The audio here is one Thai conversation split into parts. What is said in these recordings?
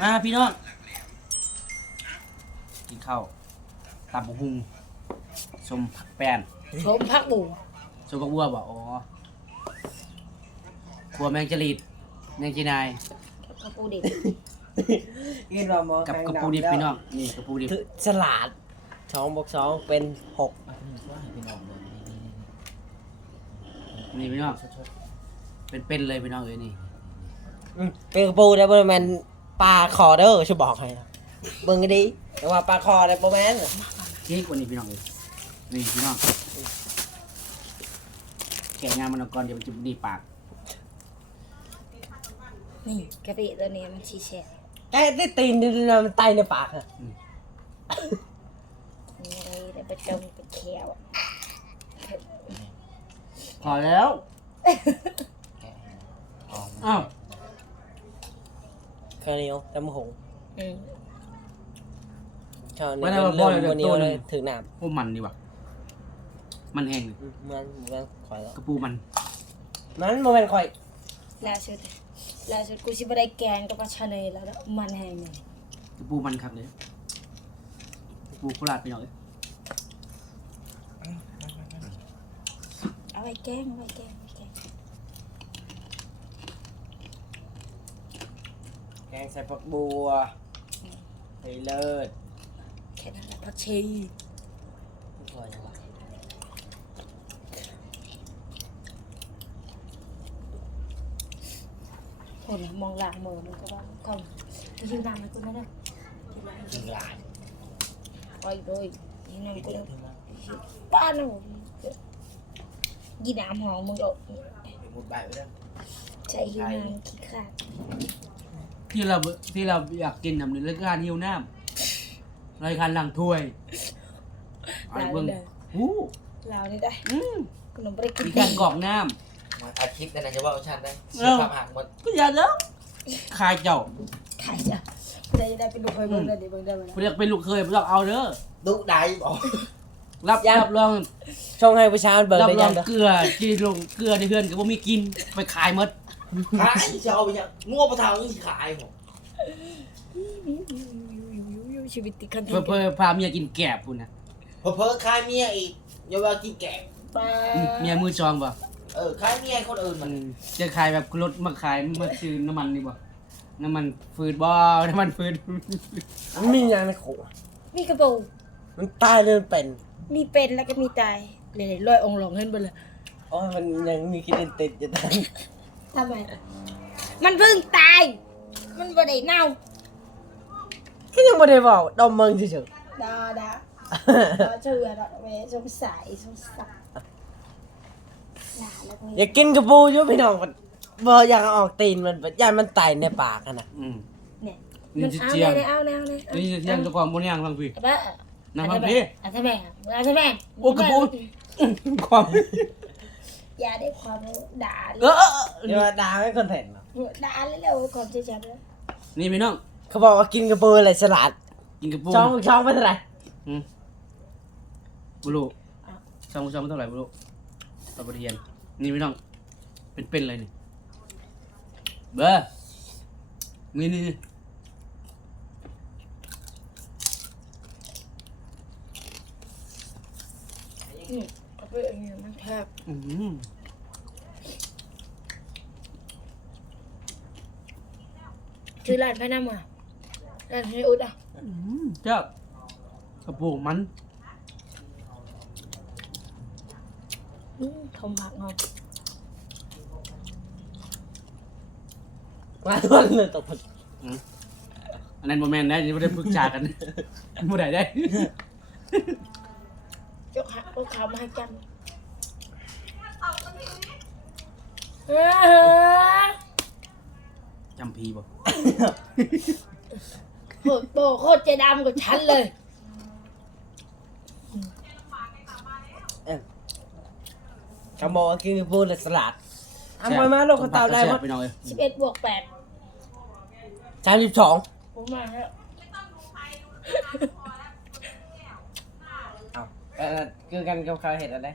มาพี่น้อง กินข้าวตับกหุงสมผักแป้นชมพักบุ๋สมกับวัวบ่อ๋อครัวแมงจรีดแมงจีนายกระปูดิบกินว่าหมอกับแข่งกระปูดิบพี่น้องนี่กระปูดิบคือฉลาดสองบวกสองเป็นหกนี่พี่น้องเป็นๆเลยพี่น้องเอ้ยนี่อืมเป็นกระปูได้บริแมน ปลาคอเด้อช่วยบอกให้นะเบิ่งให้ดีแต่ว่าปลาคอได้บริแมนเค้กวันนี้พี่น้องเอ้ยนี่พี่น้องแกะงานมันออกก่อนเดี๋ยวมันจะดีปากนี่กะปิตัวนี้มันชีแฉะไอ้ที่ตีนนี่มันไตในปากอะนี่อะไรได้ไปจมไปเคี้ยวอะพอแล้วอ้าว ข้าวเหนียวตำหงอืมข้าวเหนียวเริ่มวันนี้เลยถึงน้โอ้มันดีว่ะ มันแห้งเลยำอืมมันมันคอยแล้วกระปูมัน มันโมเป็นคอยล่าสุดล่าสุดกูสิบ่ได้แกงกับปลาชาเนยแล้วเด้อมันแห้งเลยกระปูมันครับเลยกระปูโคราชพี่น้องเอ้ยเอาไว้แกงเอาไว้แกงเอาไว้แก งแกงใส่ผักบัวไอ้เลิศแค่นั้นแหละผักชีไม่คอยจังวะคนน่ะมองหลังมือมันก็ว่าก่อนไปยืนนานมันกูไม่ได้ยิงหลายปล่อยโดยยืนนานกูป้าหนูยีน้ำหอมมึงหรอกหมดใบไปแล้วใช้ยืนนานขี้ขาด ที่เราที่เราอยากกินทำในรายการหิวน้ำรายการหลังถ้วยไอ้เบิ้งหูลาวนี่ได้อืมขนมไม่ได้กินมีการกรอกน้มาอาคลิปนั่นนะจะว่าเอาชันได้เอเชื่ออความหักหมดำก็อย่าแล้วคายเจ้าขายจ้ะได้ได้เป็นลูกเคยเบิ่งได้ดิเบิ่งได้ไหมเรียกเป็นลูกเคยไม่ต้องเอาเด้อดุได้บอกรับรับรองช่องให้ประชาชนเบิร์รับไปรยัองงเด้อเกลือที่ลงเกลือในเพื่อนก็บ่มีกินไปขายหมด ขายจะเอาไปยังงัวประทางนี่ขายผมชีวิตติดคันเพื่อเพื่อพาเมียกินแกบพุ่นนะเพอเพอขายเมียอีกอย่าว่ากินแกงปลาเมียมือจองป่ะเออขายเมียคนอื่นมัมันนจะขายแบบรถมาขายมาซื้อน้ำมันนี่ป่ะน้ำมันฟืดบ่น้ำมันฟืดมันมีอย่างในขวดมีกระโปรงมันตายเลยเป็นมีเป็นแล้วก็มีตายเลยลอยองค์หลงเห็นบ่เลยโอ้ยมันยังมีคิดติดอยู่แต่ ทำไม มันเพิ่งตาย มันบ่ได้เน่าก็ยังไม่ได้บอกดมเมืองเฉยดาดาๆดาเชื่อดาเวสงสัยสงสัยน่าแล้วอย่ากินกระปูอยู่พี่น้องมันบ่อยากเอาออกตีนมันย่านมันไตในปากอะนะอืมเนี่ยนี่มันจะเอาเจียงเลยเอาเลยเอาเลยนี่จะเจียงเจ้าของบนย่างฟังพี่บ้านั่งฟังพี่ อาจจะแบ่งอาจจะแบ่งโอ้กระปูความ อย่าได้ความด่าเออเออเออเดี๋ยวาด่าไม่คอนเทนต์เนาะด่าเร็วๆก่อนจะจับเลยนี่พี่น้องเขาบอกว่ากินกระปูอะไรฉลาดกินกระปูช่องช่องเป็นอะไรอืมบุรุช่องช่องไม่เท่าไหร่บุรุตะบเรียนนี่พี่น้อง เป็นๆเลยนี่เบอร์นี่นี่นี่อืม เอาไปอย่างเงี้ยมันแทบอืมชื่อร้านพระนามอะร้านที่อุดอะอืมเจ้ากระปูมันอืมทมผักเนาะมาทุกวันเลยตกผลอันนั้นโมแมนได้ยังไม่ได้ปรึกษากันเมื่อไหร่ได้ ยกหักเอาขาวมาให้กันเออจำพีบ่โคตรโตโคตรใจดำกว่าฉันเลยเขาบอกว่ากินกระปูอะไรฉลาดเอามามาโลกเขาตามได้แซ่ว่าบไปหน่อย11บวก8สามสิบสองผมมาแล้ว เอาเออคือกันกับเขาเห็นอะไร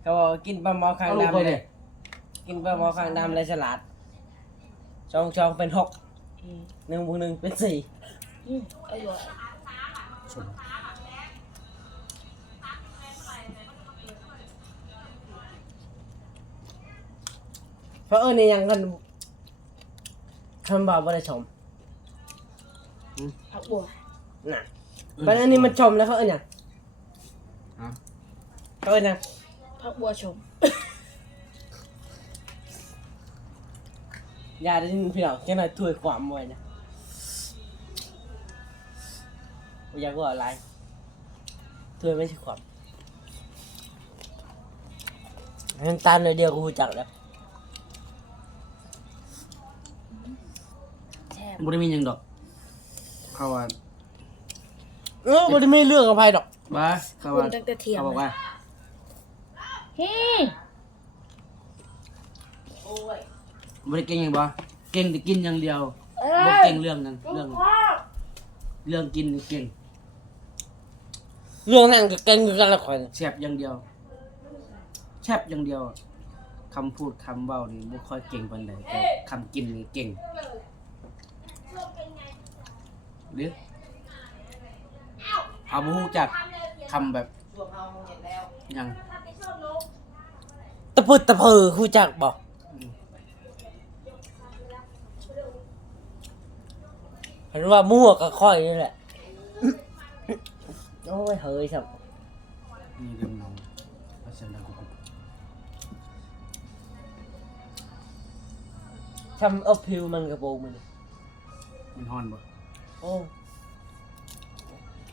เขาบอกว่ากินปลาหมอคางเอาลูกดำไปเลเลยยกินปลาหมอคางดำเลยฉลาดช่องช่องเป็นหกอืมหนึ่งบวกหนึ่งเป็นสี่อืมอร่อยชมเพราะเออเนี่ยยังกันคำบอกว่าได้ชมผักบัวน่ะเพราะอันนี้มันชมแล้วเขาเออเนี่ยอะ เขาเออเนี่ยผักบัวชมยาได้ยินพี่น้องแค่หน่อยถ้วยความไว้นะอยากว่าอะไรถ้วยไม่ใช่ความน้ำตาลเลยเดียวกูรู้จักแล้วแซ่บบ่ได้มีหยังดอกเขาว่าเออมันไม่เรื่องกับใครดอกบ้าเขาคุว่าณตั้งแต่เที่ยงเขาบอกว่า อืมโอ้ยบ่ได้เก่งหยังบ่เก่งแต่กินอย่างเดียวเอ้บ่ยเก่งเรื่องนั้นเรื่องเรื่องกินนี่เก่งเรื่องนั้นก็เก่งคือกันละคนแซ่บอย่างเดียวแซ่บอย่างเดียวคำพูดคำเว้านี่บ่ค่อยเก่งปานใดแต่คำกินนี่เก่งหรือเอาบ่ฮู้จักคำแบบช่วงเอาเห็นแล้วหยัง ตะพึดตะเพอรู้จักบอกอืมเห็นว่ามั่วก็ค่อยนี่แหละ โอ้ยเฮ้ยครับนี่เรื่องน้องเอาเสียงดังกุกทำเอาพิวมันกระโปรงมันๆมันฮ้อนบ่โอ้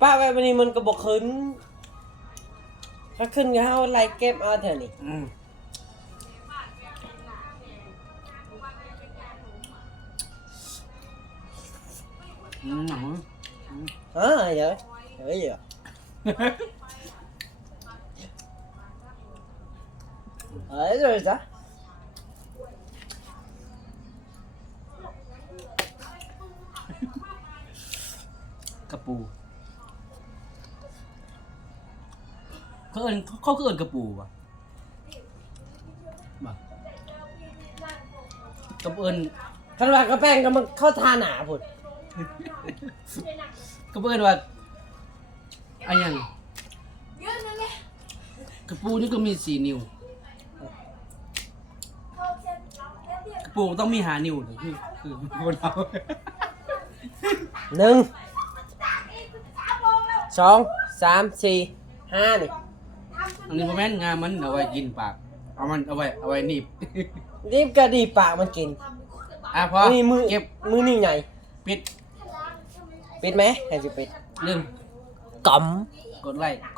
ป้าไปวันนี้มันก็บอกขึ้น ถ้าขึ้นก็เอาไล่เก็บเอาเถอะนี่ อืม หนังอ่าเดี๋ยวเดี๋ยวเดี๋ยเอ้ย rồi sao กระปู เขาเอินเขาคือเอินกระปูวะบ่กับเอินคันว่ากระแป้งก็มันเข้าทาหนาพุ่น กับเอินว่าอันยังกระปูนี่ก็มีสี่นิ้วกระปูต้องมีหานิ้วนะคือคือคนเราหนึ่งสองสามสี่ห้านี่อันนี้โมแม่นงานมันเอาไว้กินปากเอามันเอาไว้เอาไว้หนีบรีบกระดีปากมันกินอะพอนี่มือเก็บมือนี่ไงปิด ปิดไหมให้จะปิดเรื่องกล่อม กดไลค์กด